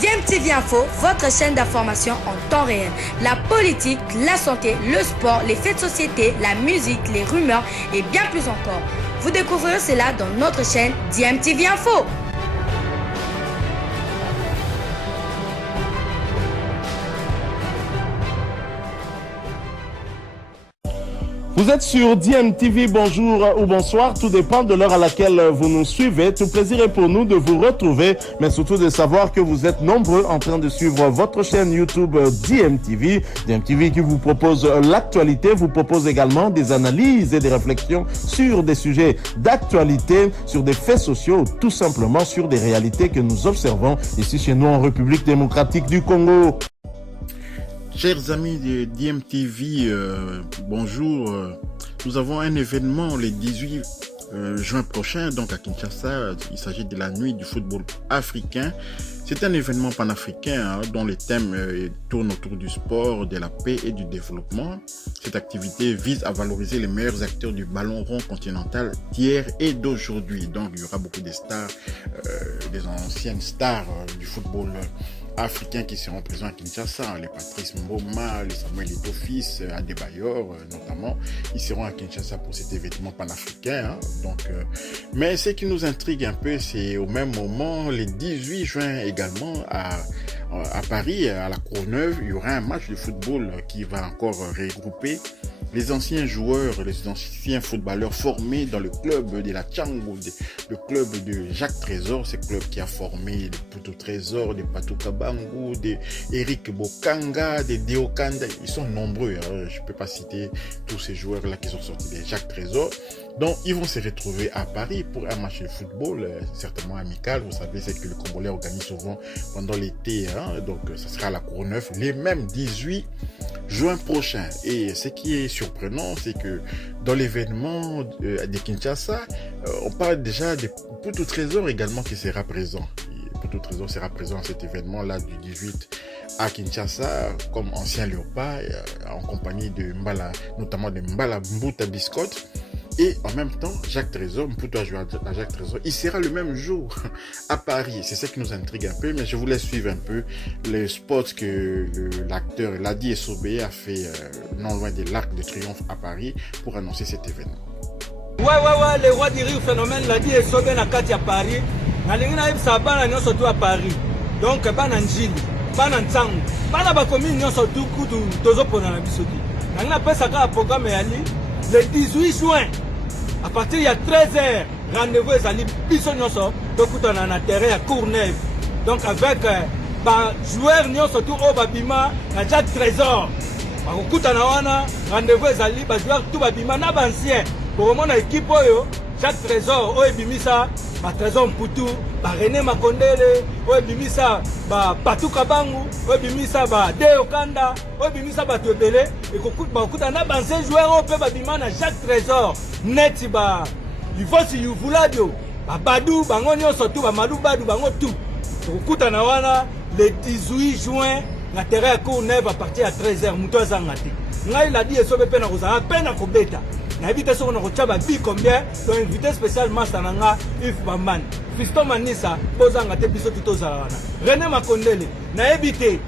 DMTV Info, votre chaîne d'information en temps réel. La politique, la santé, le sport, les faits de société, la musique, les rumeurs et bien plus encore. Vous découvrirez cela dans notre chaîne DMTV Info. Vous êtes sur DMTV, bonjour ou bonsoir, tout dépend de l'heure à laquelle vous nous suivez. Tout plaisir est pour nous de vous retrouver, mais surtout de savoir que vous êtes nombreux en train de suivre votre chaîne YouTube DMTV. DMTV qui vous propose l'actualité, vous propose également des analyses et des réflexions sur des sujets d'actualité, sur des faits sociaux, tout simplement sur des réalités que nous observons ici chez nous en République démocratique du Congo. Chers amis de DMTV, bonjour. Nous avons un événement le 18 juin prochain, donc à Kinshasa. Il s'agit de la nuit du football africain. C'est un événement panafricain dont les thèmes tournent autour du sport, de la paix et du développement. Cette activité vise à valoriser les meilleurs acteurs du ballon rond continental d'hier et d'aujourd'hui. Donc il y aura beaucoup de stars, des anciennes stars du football africains qui seront présents à Kinshasa, les Patrice Mboma, les Samuel Eto'o-Fils, Adebayor notamment, ils seront à Kinshasa pour cet événement panafricain. Mais ce qui nous intrigue un peu, c'est au même moment, le 18 juin également, à Paris, à la Courneuve, il y aura un match de football qui va encore regrouper les anciens joueurs, les anciens footballeurs formés dans le club de la Tchango, le club de Jacques Trésor, ce club qui a formé des Puto Trésor, des Patou Kabangu, des Eric Bokanga, des Deokanda. Ils sont nombreux, je ne peux pas citer tous ces joueurs-là qui sont sortis de Jacques Trésor. Donc, ils vont se retrouver à Paris pour un match de football, certainement amical. Vous savez, c'est que le Congolais organise souvent pendant l'été. Donc, ça sera à la Courneuve, les mêmes 18 juin prochain. Et ce qui est surprenant, c'est que dans l'événement de Kinshasa, on parle déjà de Puto Trésor également qui sera présent. Puto Trésor sera présent à cet événement-là du 18 à Kinshasa comme ancien léopard, en compagnie de Mbala, notamment de Mbala Mbuta Biscotte. Et en même temps, Jacques Trésor, Mputo a joué à Jacques Trésor, il sera le même jour à Paris. C'est ça qui nous intrigue un peu, mais je vous laisse suivre un peu les spots que l'acteur Ladi Esobé a fait non loin de l'Arc de Triomphe à Paris pour annoncer cet événement. Ouais, le roi du rire phénomène Ladi Esobé na kati à Paris. Nalingi na yebisa bana nyonso tu à Paris. Donc bana njili, bana ntango, bana bakomi nyonso tu kutu tozopona na biso ti. Nalingi na pesa ka programme ya li le 18 juin. À partir de 13h, rendez-vous est allé biso nyonso tokutana na terrain à Courneuve. Donc avec joueurs nyonso tu au babima na Jacques Trésor. Bakutana wana rendez-vous est allé joueurs tout babima na ancien. Pour mon équipe oyo Jacques Trésor o ebimisa ba Trésor Mputu, ba René Makondele, o ebimisa ba Patou Kabangu, o ebimisa ba Deokanda, o ebimisa ba Tebele et kokutana na ancien joueur o pe babima na Jacques Trésor. Neti ba Ivosi Yuvuladio ba Badou bango nyonso tu ba Malou Badou bango tout kokutana wana le 18 juin na terrain à Courneuve à partir de 13h muto azanga te ngai Ladi Esobé pe na kozanga pe na kobeta na éviter ce qu'on a retrouvé à bi combien donc invité spécial master nanga Yves Bamban Fiston Manissa bozanga te biso tutozala wana René Makondele na éviter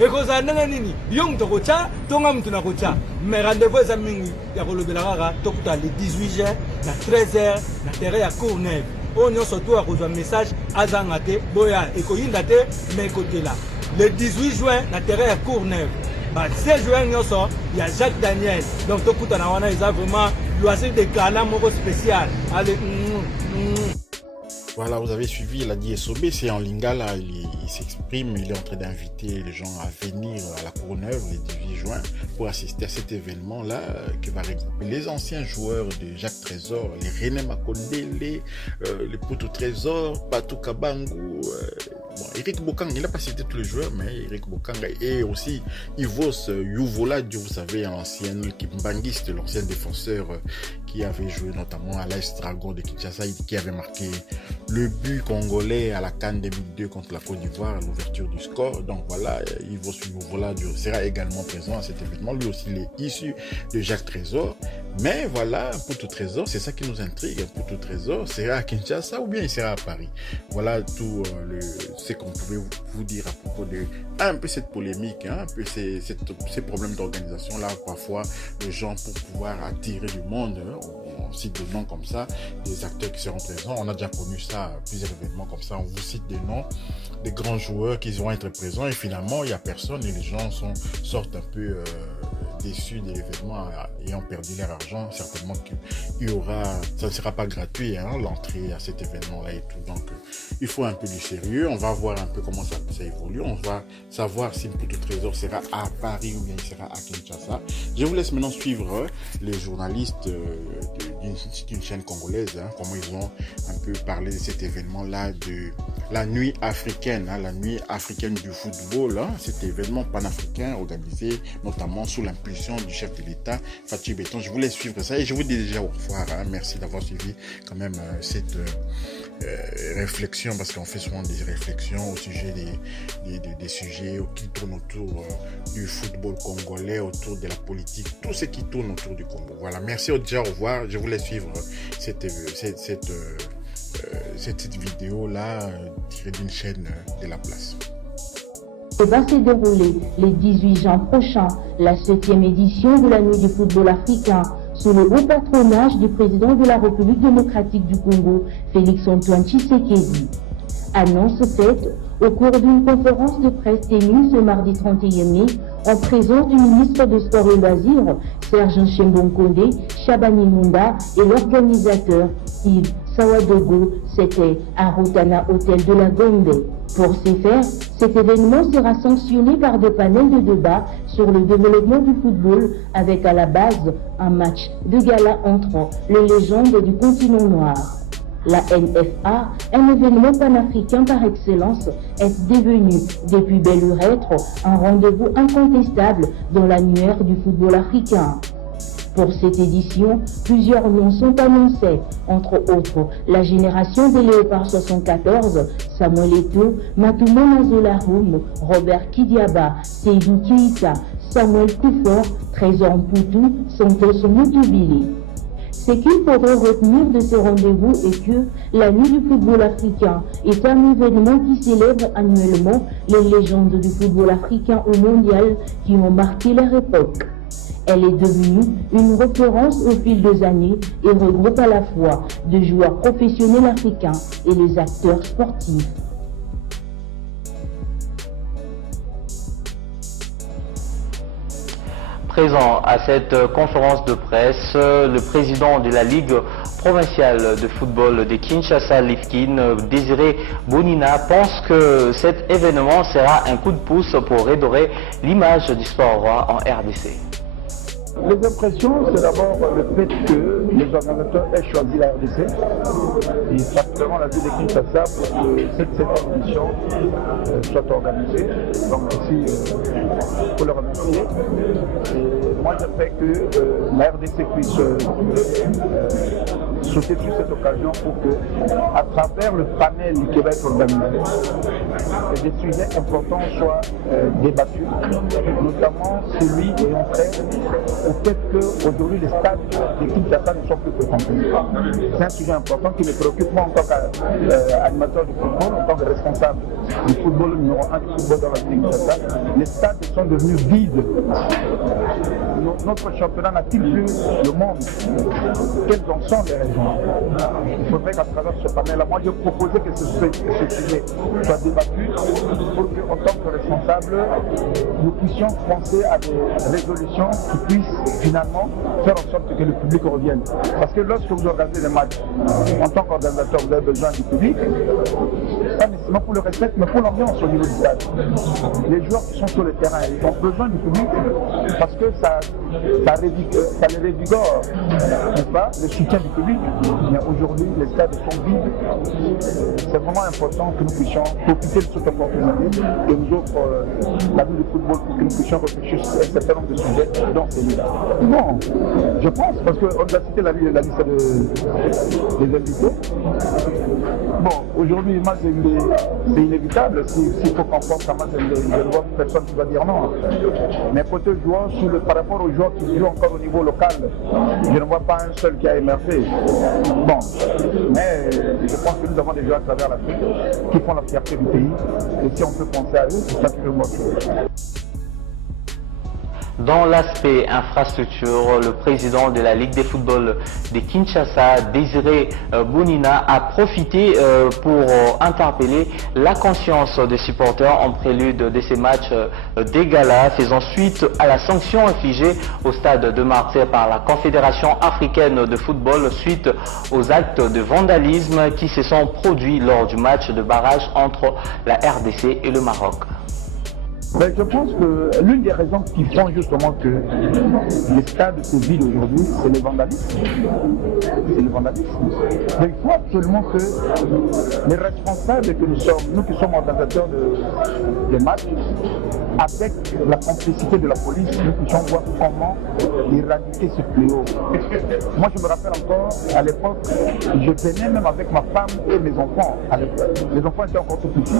et kozanga nini yong tokocha tonga mtu na kocha mais rendez-vous za mingi ya kolobela kaka tokuta le 18 juin na 13h na terrain à Courneuve on nyonso surtout à kozwa message azanga te boya ekoyinda te mais kotela le 18 juin na terrain à Courneuve. Ces joueurs nyonso il y a Jacques Daniel donc tokutana wana ils ont vraiment loisir de gala moko spécial. Allez. Voilà, vous avez suivi Ladi Esobé, c'est en lingala, il s'exprime, il est en train d'inviter les gens à venir à la Courneuve le 18 juin pour assister à cet événement-là qui va regrouper les anciens joueurs de Jacques Trésor, les René Makondele, les Puto Trésor, Patou Kabangu, Eric Bokanga, il n'a pas cité tous les joueurs, mais Eric Bokanga et aussi Ivos Yuvoladio, vous savez, l'ancien kimbangiste, l'ancien défenseur qui avait joué notamment à l'Est Dragon de Kinshasa, qui avait marqué le but congolais à la CAN 2002 contre la Côte d'Ivoire à l'ouverture du score. Donc voilà, Ivos Yuvoladio sera également présent à cet événement. Lui aussi, il est issu de Jacques Trésor. Mais voilà, un Poteau Trésor, c'est ça qui nous intrigue. Un Poteau Trésor sera à Kinshasa ou bien il sera à Paris. Voilà tout ce qu'on pouvait vous dire à propos de un peu cette polémique, hein, un peu ces problèmes d'organisation là. Parfois, les gens, pour pouvoir attirer du monde, on cite des noms comme ça, des acteurs qui seront présents. On a déjà connu ça, plusieurs événements comme ça. On vous cite des noms des grands joueurs qui vont être présents et finalement, il n'y a personne et les gens sortent un peu déçus de l'événement ayant perdu leur argent. Certainement qu'il y aura, ça ne sera pas gratuit, hein, l'entrée à cet événement-là et tout. Donc, il faut un peu du sérieux. On va voir un peu comment ça évolue. On va savoir si le Poteau Trésor sera à Paris ou bien il sera à Kinshasa. Je vous laisse maintenant suivre les journalistes d'une chaîne congolaise, hein, comment ils ont un peu parlé de cet événement-là, de la nuit africaine, hein, la nuit africaine du football, hein, cet événement panafricain organisé notamment sous l'impulsion du chef de l'État, Fatou Béton. Je vous laisse suivre ça et je vous dis déjà au revoir. Hein. Merci d'avoir suivi quand même cette réflexion, parce qu'on fait souvent des réflexions au sujet des sujets qui tournent autour du football congolais, autour de la politique, tout ce qui tourne autour du Congo. Voilà, merci déjà, au revoir. Je vous laisse suivre cette vidéo-là tirée d'une chaîne de la place. Va se dérouler les 18 juin prochain la 7e édition de la Nuit du football africain sous le haut patronage du président de la République démocratique du Congo, Félix-Antoine Tshisekedi. Annonce faite au cours d'une conférence de presse tenue ce mardi 31 mai en présence du ministre des Sports et Loisirs, Serge Nshembonkonde, Chabani Munda et l'organisateur Yves Sawadogo. C'était à Rotana Hôtel de la Gombe. Pour ce faire, cet événement sera sanctionné par des panels de débat sur le développement du football avec à la base un match de gala entre les légendes du continent noir. La NFA, un événement panafricain par excellence, est devenu depuis belle lurette un rendez-vous incontestable dans l'annuaire du football africain. Pour cette édition, plusieurs noms sont annoncés, entre autres la génération des Léopards 74, Samuel Eto'o, Matumo Mazolahoum, Robert Kidiaba, Seydou Keita, Samuel Koufor, Trésor Mputu, Santos Mutubili. Ce qu'il faudrait retenir de ce rendez-vous est que la Nuit du football africain est un événement qui célèbre annuellement les légendes du football africain au mondial qui ont marqué leur époque. Elle est devenue une référence au fil des années et regroupe à la fois des joueurs professionnels africains et les acteurs sportifs. Présent à cette conférence de presse, le président de la Ligue provinciale de football de Kinshasa, Lifkin, Désiré Bonina, pense que cet événement sera un coup de pouce pour redorer l'image du sport en RDC. Les impressions, c'est d'abord le fait que les organisateurs aient choisi la RDC et particulièrement la ville de Kinshasa pour que cette 7e édition soit organisée. Donc ici, pour le remercier. Et moi, j'aimerais que la RDC puisse sauter sur cette occasion pour que, à travers le panel qui va être organisé, des sujets importants soient débattus, notamment celui ayant trait au fait qu'aujourd'hui les stades de Kinshasa ne sont plus fréquentés. C'est un sujet important qui me préoccupe moi en tant qu'animateur du football, en tant que responsable du football numéro 1 du football dans la ville de Kinshasa. Les stades sont devenus vides. Notre championnat n'a-t-il plus le monde? Quelles en sont les raisons? Il faudrait qu'à travers ce panel-là, moi je proposais que ce sujet soit débattu pour qu'en tant que responsable, nous puissions penser à des résolutions qui puissent finalement faire en sorte que le public revienne. Parce que lorsque vous organisez des matchs, en tant qu'organisateur, vous avez besoin du public, pas nécessairement pour le respect, mais pour l'ambiance au niveau du stade. Les joueurs qui sont sur le terrain, ils ont besoin du public parce que ça les revigore, n'est-ce pas, le soutien du public. Mais aujourd'hui, les stades sont vides. C'est vraiment important que nous puissions profiter de cette opportunité que nous offre la vie du football pour que nous puissions réfléchir sur un certain nombre de sujets dans ces lieux-là. Non, je pense, parce qu'on a cité la liste des invités. Bon, aujourd'hui, moi, c'est une c'est inévitable. S'il faut qu'on force, je ne vois personne qui va dire non. Mais côté joueur, par rapport aux joueurs qui jouent encore au niveau local, je ne vois pas un seul qui a émergé. Bon, mais je pense que nous avons des joueurs à travers l'Afrique qui font la fierté du pays. Et si on peut penser à eux, c'est ça qui veut montrer. Dans l'aspect infrastructure, le président de la Ligue de football de Kinshasa, Désiré Bounina, a profité pour interpeller la conscience des supporters en prélude de ces matchs des galas, faisant suite à la sanction infligée au stade de Marseille par la Confédération africaine de football suite aux actes de vandalisme qui se sont produits lors du match de barrage entre la RDC et le Maroc. Ben, je pense que l'une des raisons qui font justement que les stades se vident aujourd'hui, c'est le vandalisme. C'est le vandalisme. Mais il faut absolument que les responsables que nous sommes, nous qui sommes organisateurs de matchs, avec la complicité de la police, nous puissions voir comment éradiquer ce fléau. Moi, je me rappelle encore, à l'époque, je venais même avec ma femme et mes enfants. Les enfants étaient encore tout petits.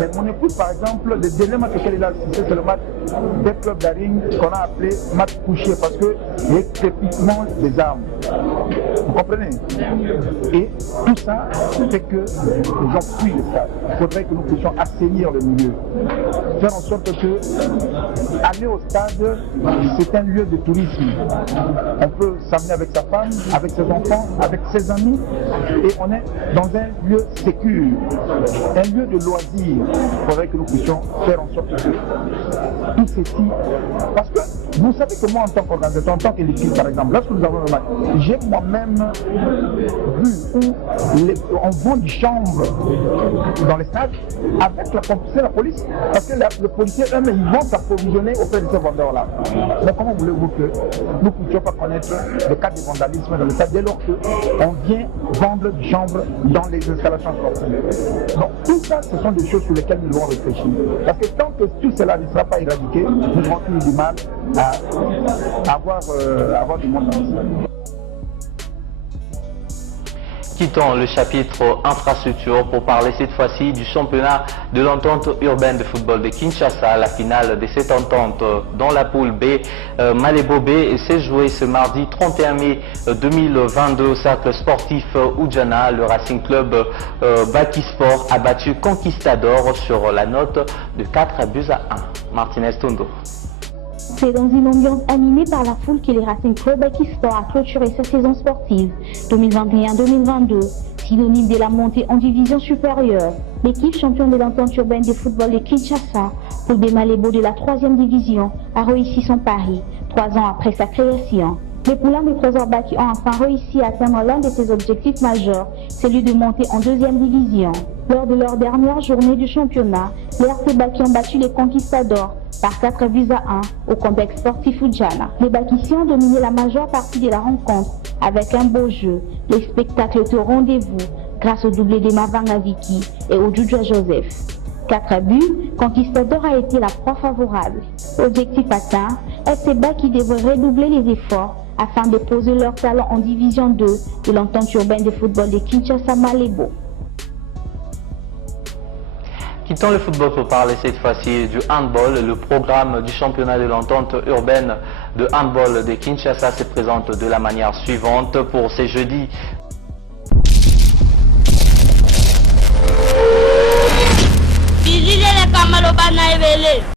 Mais mon épouse, par exemple, le dernier match auquel il a assisté, c'est le match des clubs d'Aring qu'on a appelé match couché parce que il y a typiquement des armes. Vous comprenez? Et tout ça fait que les gens fuient le stade. Il faudrait que nous puissions assainir le milieu. Faire en sorte que aller au stade, c'est un lieu de tourisme. On peut s'amener avec sa femme, avec ses enfants, avec ses amis, et on est dans un lieu sécure, un lieu de loisir. Il faudrait que nous puissions faire en sorte que tout ceci, parce que vous savez que moi en tant qu'organisateur, en tant qu'équipe par exemple, lorsque nous avons le match, j'ai moi-même vu où on vend des chambres dans les stades avec la police, parce que le policier eux-mêmes ils vont s'approvisionner auprès de ces vendeurs-là. Mais comment voulez-vous que nous ne puissions pas connaître le cas de vandalisme dans le stade dès lors qu'on vient vendre des chambres dans les installations sportives? Donc tout ça, ce sont des choses sur lesquelles nous devons réfléchir. Parce que tant que tout cela ne sera pas éradiqué, nous aurons toujours du mal à avoir du monde dans le stade. Quittons le chapitre infrastructure pour parler cette fois-ci du championnat de l'entente urbaine de football de Kinshasa. La finale de cette entente dans la poule B, Malébo B, s'est jouée ce mardi 31 mai 2022 au cercle sportif Oudjana. Le Racing Club Baki Sport a battu Conquistador sur la note de 4-1. Martinez Tondo. C'est dans une ambiance animée par la foule que le Racing Club Baki Sport a clôturé sa saison sportive 2021-2022, synonyme de la montée en division supérieure. L'équipe championne de l'entente urbaine de football de Kinshasa, pour des Malébo de la 3e division, a réussi son pari 3 ans après sa création. Les poulains de Trésor Baki ont enfin réussi à atteindre l'un de ses objectifs majeurs, celui de monter en 2e division. Lors de leur dernière journée du championnat, les RC Baki ont battu les Conquistadors par 4-1 au complexe sportif Oudjana. Les Bakissiens ont dominé la majeure partie de la rencontre avec un beau jeu. Les spectacles étaient au rendez-vous grâce au doublé de Mavanga Vicky et au Djoudjoua Joseph. 4 buts, Conquistador a été la proie favorable. Objectif atteint, FC Baki devrait redoubler les efforts afin de poser leur talent en division 2 de l'entente urbaine de football de Kinshasa Malébo. Quittons le football pour parler cette fois-ci du handball. Le programme du championnat de l'entente urbaine de handball de Kinshasa se présente de la manière suivante pour ces jeudis. Bilile le kamalo bana ebele.